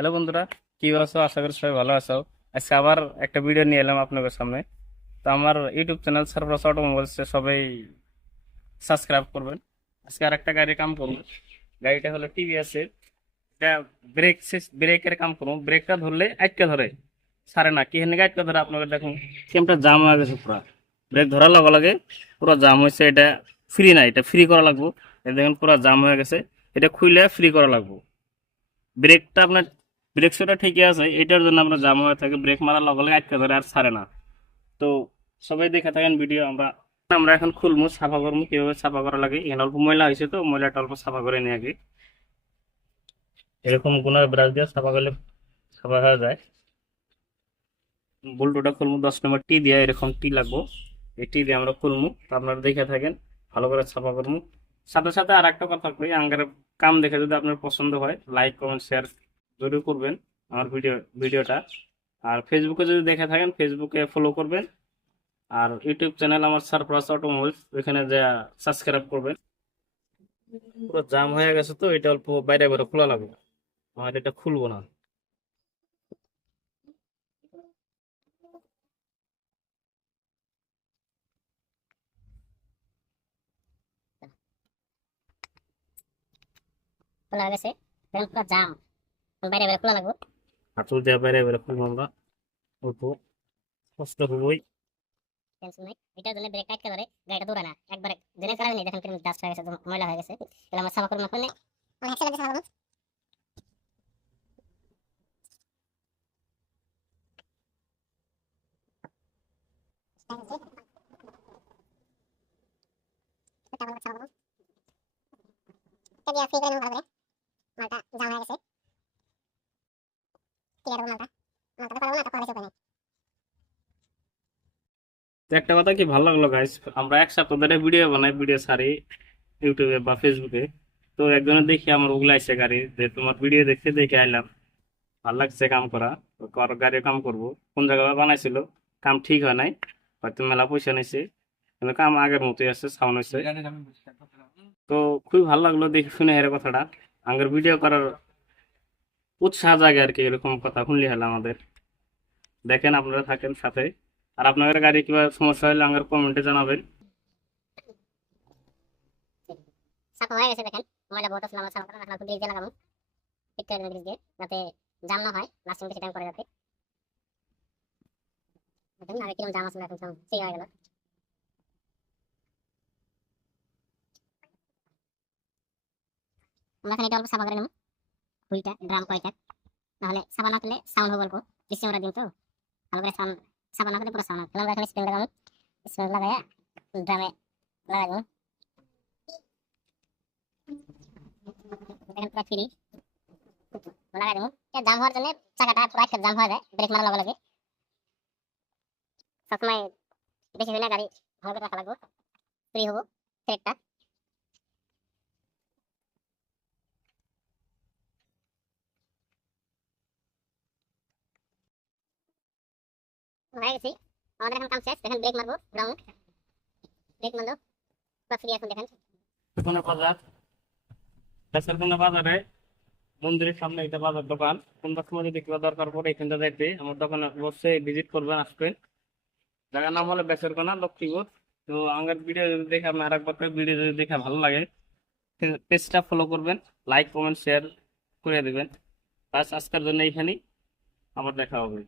Hello বন্ধুরা, কি আছো? আশা করি সবাই ভালো আছো। আজকে আবার একটা ভিডিও নিয়ে এলাম আপনাদের সামনে। তো আমার ইউটিউব চ্যানেল সারপ্রাস অটোমোবাইলস সবাই সাবস্ক্রাইব করবেন। আজকে আর একটা গাড়ির কাম করবো। গাড়িটা হলো টিভিএস এর। এটা ব্রেকের কাম করবো। ব্রেকটা ধরলে আটকে ধরে, ছাড়ে না। কি হেন আটকে ধরে আপনাদের দেখুন, সিস্টেমটা জাম হয়ে গেছে পুরো। ব্রেক ধরার লগে লগে পুরো জাম হয়েছে। এটা ফ্রি না, এটা ফ্রি করা লাগবো। এই দেখুন পুরো জাম হয়ে গেছে। এটা খুলে ফ্রি করা লাগবো। ব্রেকটা আপনার, ব্রেক শুটা ঠিকই আছে, এটার জন্য আমরা জাম হয়ে থাকে। ব্রেক মারার লগে লগে আটকে ধরে আর ছাড়ে না। তো সবাই দেখে থাকেন ভিডিও। আমরা আমরা এখন খুলবো, সাফা করবো। কিভাবে সাফা করা লাগে, এখানে অল্প ময়লা হয়েছে, তো ময়লাটা অল্প সাফা করে নিয়ে আগে। এরকম কোনো ব্রাশ দিয়ে সাফা করলে সাফা হয়ে যায়। বল্টুটা খুলবো 10 নম্বর টি দিয়ে, এরকম টি লাগবো। এই টি দিয়ে আমরা খুলবো। তো আপনারা দেখে থাকেন, ভালো করে সাফা করবো। সাথে সাথে আর একটা কথা কই, আঙ্গার কাম দেখে যদি আপনার পছন্দ হয়, লাইক কমেন্ট শেয়ার জরুর করবেন আমার ভিডিওটা। আর ফেসবুকে যদি দেখে থাকেন, ফেসবুকে ফলো করবেন। আর ইউটিউব চ্যানেল আমার সারপ্রাস অটোমোবাইলস, ওইখানে যা সাবস্ক্রাইব করবেন। পুরো জাম হয়ে গেছে, তো এটা অল্প বাইরে বাইরে খোলা লাগবে। আমার এটা খুলবো না। খোলা হয়ে গেছে। এখন পুরো জাম, বাইরে বাইরে খোলা লাগবে। হাঁটু দিয়ে বাইরে বাইরে খুলবো আমরা। অল্প কষ্ট হবই। টেনশন নাই, এটার জন্য ব্রেক আটকে ধরে গাড়িটা দৌড়ায় না একবারে। দিনের কারণে নেই, দেখেন কেমন ডাস্ট হয়ে গেছে, ময়লা হয়ে গেছে। তাহলে আমরা সাফা করবো না করলে আমরা একসাথে সাফা করবো। এটা দিয়ে ফ্রি করে নেবো ভালো করে। মালটা জাম হয়ে গেছে, ক্লিয়ার করবো মালটা। মালটা তো পারবো না, তো পারবে উপায় নেই। তো একটা কথা কি ভালো লাগলো গাইস, আমরা এক সপ্তাহ ধরে ভিডিও বানাই, ভিডিও ছাড়ি ইউটিউবে বা ফেসবুকে। তো একজনের দেখি আমার ওগুলো আইসে গাড়ি, যে তোমার ভিডিও দেখতে দেখে আইলাম, ভালো লাগছে কাম করা। তো গাড়ি কাম করব। কোন জায়গায় বানাইছিল, কাম ঠিক হয় নাই, হয়তো মেলা পয়সা নিছে, কিন্তু কাম আগের মতোই আছে, সাউন্ড হয়েছে। তো খুবই ভালো লাগলো দেখে শুনে এর কথাটা। আগের ভিডিও করার উৎসাহ জাগে আর কি, এরকম কথা শুনলে হলো আমাদের। দেখেন, আপনারা থাকেন সাথে। আর আপনাদের গাড়ি কিবা সমস্যা হলে আমার কমেন্টে জানাবেন। সাফা হয়ে গেছে দেখেন, ময়লা বহুত আসলে আমরা সাফা করলাম। এখন ব্রিজ দিয়ে লাগাবো, ফিট করে দেবো ব্রিজ দিয়ে, যাতে জাম না হয় লাস্টিং বেশি টাইম করে। যাতে দেখেন আগে কিরকম জাম আসলে এখন সব ফ্রি হয়ে গেল। আমরা এখন এটা অল্প সাফা করে নেবো, হুইলটা ড্রাম কয়টা, নাহলে সাফা না করলে সাউন্ড হবে অল্প। বৃষ্টি আমরা দিন তো, ভালো করে সাউন্ড সাফা না করলে পুরো সাউন্ড। তাহলে আমরা এখন স্প্রে লাগাবো, স্প্রে লাগাইয়া ড্রামে লাগাবো। দেখেন পুরো ফ্রি লাগাই দেবো। এটা জাম হওয়ার জন্য চাকাটা পুরো একটা জাম হয়ে যায়, ব্রেক মারার লগে লগে। সবসময় বেশি হলে গাড়ি ভালো করে রাখা লাগবে, ফ্রি হবো ট্রেকটা। হয়ে গেছি, আমাদের এখন কাম শেষ। দেখেন ব্রেক মারবো, গ্রাউন্ড ব্রেক মারলো পুরো ফ্রি। এখন দেখেন কোনো বাজার, বেসরকারি বাজারে, মন্দিরের সামনে এটা বাজার দোকান। কোন সময় যদি কিবা দরকার পড়ে এখানটা যাইতে, আমার দোকানে অবশ্যই ভিজিট করবেন, আসবেন। জায়গার নাম হলো বেসরকানা, লক্ষ্মীপুর। তো আমার ভিডিও যদি দেখে, আমি আর একবার ভিডিও যদি দেখে ভালো লাগে, পেজটা ফলো করবেন, লাইক কমেন্ট শেয়ার করে দিবেন। বাস আজকের জন্য এইখানেই, আবার দেখা হবে।